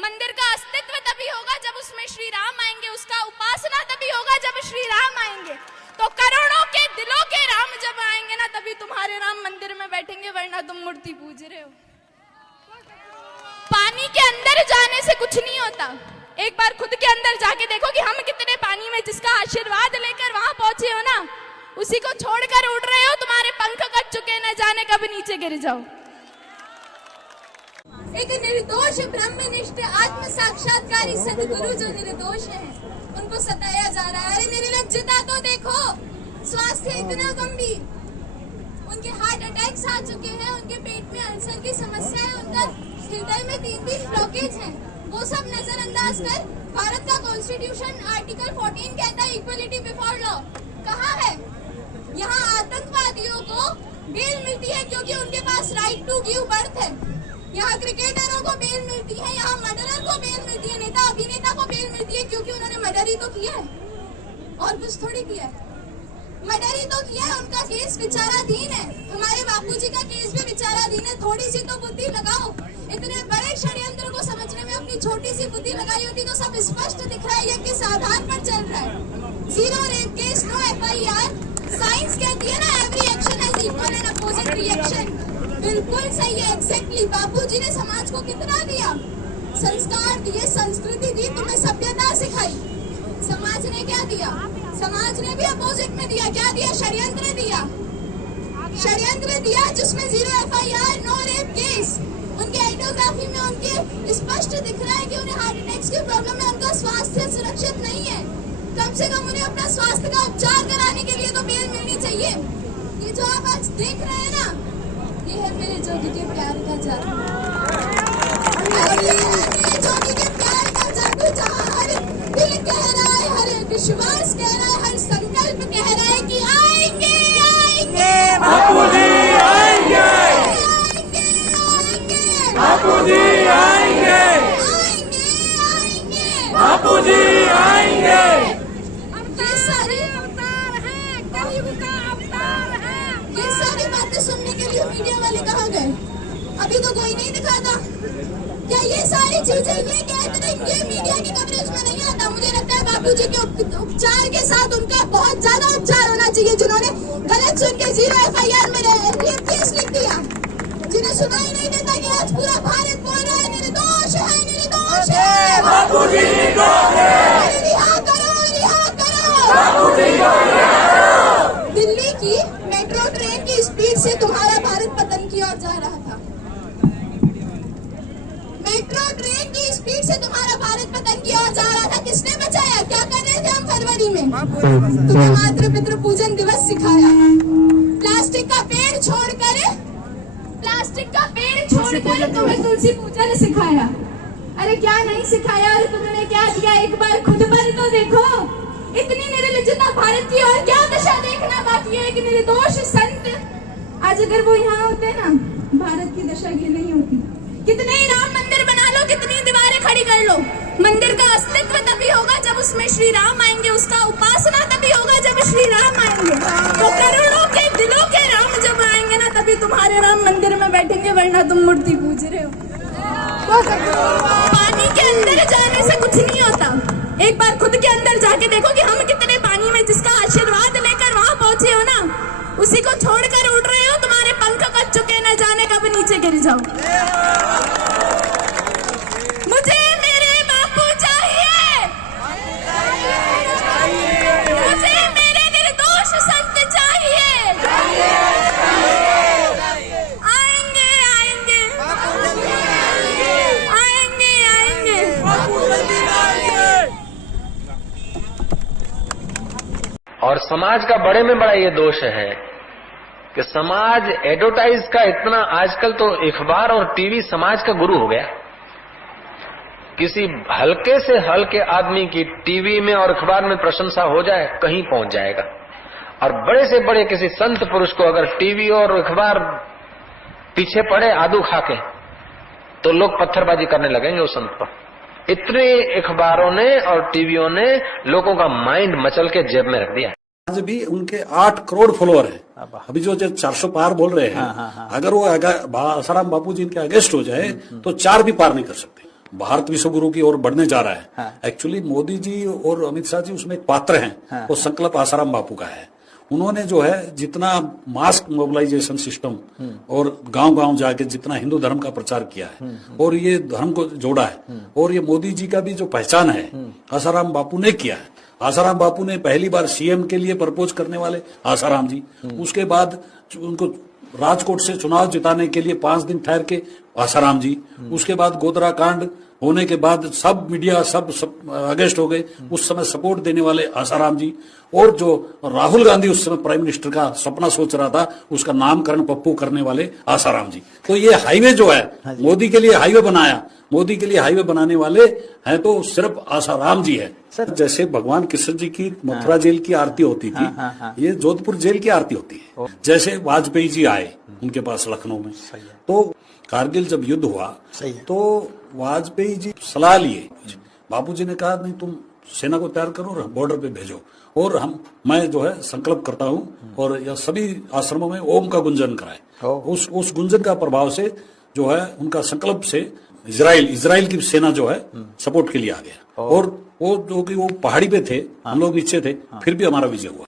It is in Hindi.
मंदिर का अस्तित्व तभी होगा जब उसमें श्री राम आएंगे, उसका उपासना तभी होगा जब श्री राम आएंगे। तो करोड़ों के दिलों के राम जब आएंगे ना, तभी तुम्हारे राम मंदिर में बैठेंगे, वरना तुम मूर्ति पूज रहे हो। पानी के अंदर जाने से कुछ नहीं होता। एक बार खुद के अंदर जाके देखो कि हम कितने पानी में, जिसका आशीर्वाद लेकर वहां पहुंचे हो ना, उसी को छोड़कर उड़ रहे हो। तुम्हारे पंख कट चुके, न जाने कब नीचे गिर जाओ। एक निर्दोष ब्रह्मनिष्ठ आत्म साक्षात्कारी सदगुरु जो निर्दोष है, उनको सताया जा रहा है। अरे निर्लज्जता तो देखो, स्वास्थ्य इतना गंभीर, उनके हार्ट अटैक्स आ चुके हैं, उनके पेट में अल्सर की समस्या है, उनका हृदय में 3 ब्लॉकेज है। वो सब नजरअंदाज कर भारत का कॉन्स्टिट्यूशन आर्टिकल 14 कहता है इक्वलिटी बिफोर लॉ। कहाँ है? यहाँ आतंकवादियों को बेल मिलती है क्योंकि उनके पास राइट टू गिव बर्थ है। यहाँ क्रिकेटरों को बेल मिलती है, यहाँ मर्डरर को बेल मिलती है, नेता अभिनेता को बेल मिलती है क्योंकि उन्होंने मर्डर ही तो किया है, और कुछ थोड़ी किया है। मर्डर ही तो किया है, उनका केस विचाराधीन है। हमारे बापूजी का केस भी विचाराधीन है। थोड़ी सी तो बुद्धि लगाओ। इतने बड़े षड्यंत्र को समझने में अपनी छोटी सी बुद्धि लगाई होती तो सब स्पष्ट दिख रहा है ये किस आधार पर चल रहा है। 0 rape case, no FIR। Science कहती है ना, every action has equal and opposite reaction. बिल्कुल सही है, एग्जैक्टली। बापूजी ने समाज को कितना दिया? संस्कार दिए, संस्कृति दी, तुम्हें सभ्यता सिखाई। समाज ने क्या दिया? समाज ने भी अपोजिट में दिया। क्या दिया? षड्यंत्र दिया। षड्यंत्र दिया जिसमें 0 FIR, नो रेप केस। उनके आइडियोग्राफी में उनके स्पष्ट दिख रहा है कि उन्हें हार्ट अटैक्स की प्रॉब्लम है, उनका स्वास्थ्य सुरक्षित नहीं है। कम से कम उन्हें अपना स्वास्थ्य का उपचार कराने के लिए तो बेल मिलनी चाहिए। ये जो आप आज देख रहे हैं ना, ये है मेरे जोगी के प्यार का जादू। जोगी के प्यार का जादू, जहाँ हर दिल कह रहा है, हर विश्वास कह रहा है, हर संकल्प कह रहा है कि आएंगे आएंगे बापूजी आएंगे, बापूजी आएंगे, बापूजी आएंगे। ये सारे अवतार हैं, कलयुग का अवतार है। ये सारी बातें सुनने के लिए मीडिया वाले कहाँ गए? अभी तो कोई नहीं दिखाता। क्या ये सारी चीजें ये कहते हैं, ये मीडिया की कवरेज में नहीं आता? मुझे लगता है बापूजी के उपचार के साथ उनका बहुत ज्यादा उपचार होना चाहिए, जिन्होंने गलत सुन के 0 FIR में रेप केस लिख दिया, जिन्हें सुनाई नहीं देता कि आज पूरा भारत बोल रहा है निर्दोष है, निर्दोष है। बापूजी को रिहा करो, रिहा करो। बापूजी को दिल्ली की मेट्रो ट्रेन की स्पीड से तुम्हारा भारत पतन की ओर जा रहा था। मेट्रो ट्रेन की स्पीड से तुम्हारा भारत पतन की ओर जा रहा था। किसने बचाया? क्या कर रहे थे हम फरवरी में? तुम्हें मातृ पितृ पूजन दिवस सिखाया। प्लास्टिक का पेड़ छोड़कर, प्लास्टिक का पेड़ छोड़कर तुम्हें तुलसी पूजन सिखाया। अरे क्या नहीं सिखाया? और तुमने क्या किया? एक बार खुद पर तो देखो। इतनी निर्लज्जता भारत की, और क्या दशा देखना बाकी है? एक निर्दोष संत, आज अगर वो यहाँ होते ना, भारत की दशा ये नहीं होती। कितने ही राम मंदिर बना लो, कितनी दीवारें खड़ी कर लो, मंदिर का अस्तित्व तभी होगा जब उसमें श्री राम आएंगे, उसका उपासना तभी होगा जब श्री राम आएंगे। तो करोड़ों के दिलों के राम जब आएंगे ना, तभी तुम्हारे राम मंदिर में बैठेंगे, वरना तुम मूर्ति पूज रहे हो। पानी के अंदर जाने से कुछ नहीं होता। एक बार खुद के अंदर जाके देखो कि हम कितने पानी में, जिसका आशीर्वाद लेकर वहां पहुंचे हो ना, उसी को छोड़कर उड़ रहे हो। तुम्हारे पंख कट चुके, न जाने कब नीचे गिर जाओ। मुझे मेरे बापू चाहिए, मुझे मेरे निर्दोष संत चाहिए। आएंगे आएंगे आएंगे आएंगे। और समाज का बड़े में बड़ा ये दोष है कि समाज एडवर्टाइज का इतना, आजकल तो अखबार और टीवी समाज का गुरु हो गया। किसी हल्के से हल्के आदमी की टीवी में और अखबार में प्रशंसा हो जाए, कहीं पहुंच जाएगा। और बड़े से बड़े किसी संत पुरुष को अगर टीवी और अखबार पीछे पड़े आदू खाके, तो लोग पत्थरबाजी करने लगेंगे उस संत पर। इतने अखबारों ने और टीवियों ने लोगों का माइंड मचल के जेब में रख दिया। आज भी उनके 8 करोड़ फॉलोअर हैं। अभी जो 400 पार बोल रहे हैं, अगर वो आसाराम बापू जी इनके अगेंस्ट हो जाए तो 4 भी पार नहीं कर सकते। भारत विश्व गुरु की ओर बढ़ने जा रहा है, एक्चुअली मोदी जी और अमित शाह जी उसमें एक पात्र हैं, वो संकल्प आसाराम बापू का है। उन्होंने जो है जितना मास मोबिलाइजेशन सिस्टम और गांव-गांव जाके जितना हिंदू धर्म का प्रचार किया है और ये धर्म को जोड़ा है, और ये मोदी जी का भी जो पहचान है आसाराम बापू ने किया है। आसाराम बापू ने पहली बार सीएम के लिए प्रपोज करने वाले आसाराम जी, उसके बाद उनको राजकोट से चुनाव जिताने के लिए 5 दिन ठहर के आसाराम जी, उसके बाद गोधरा कांड होने के बाद सब मीडिया सब अगेंस्ट हो गए, उस समय सपोर्ट देने वाले आसाराम जी, और जो राहुल गांधी उस समय प्राइम मिनिस्टर का सपना सोच रहा था उसका नामकरण पप्पू करने वाले आसाराम जी। तो ये हाईवे जो है मोदी के लिए हाईवे बनाया, मोदी के लिए हाईवे बनाने वाले हैं तो सिर्फ आसाराम जी है। सर जैसे भगवान कृष्ण जी की मथुरा जेल की आरती होती थी, ये जोधपुर जेल की आरती होती है। जैसे वाजपेयी जी आए उनके पास लखनऊ में, तो कारगिल जब युद्ध हुआ तो वाजपेयी जी सलाह लिए, बापूजी ने कहा नहीं तुम सेना को तैयार करो और बॉर्डर पे भेजो, और मैं जो है संकल्प करता हूँ और यह सभी आश्रमों में ओम का गुंजन कराए। उस गुंजन का प्रभाव से जो है उनका संकल्प से इजराइल की सेना जो है सपोर्ट के लिए आ गया, और वो जो कि वो पहाड़ी पे थे, हम लोग नीचे थे, फिर भी हमारा विजय हुआ।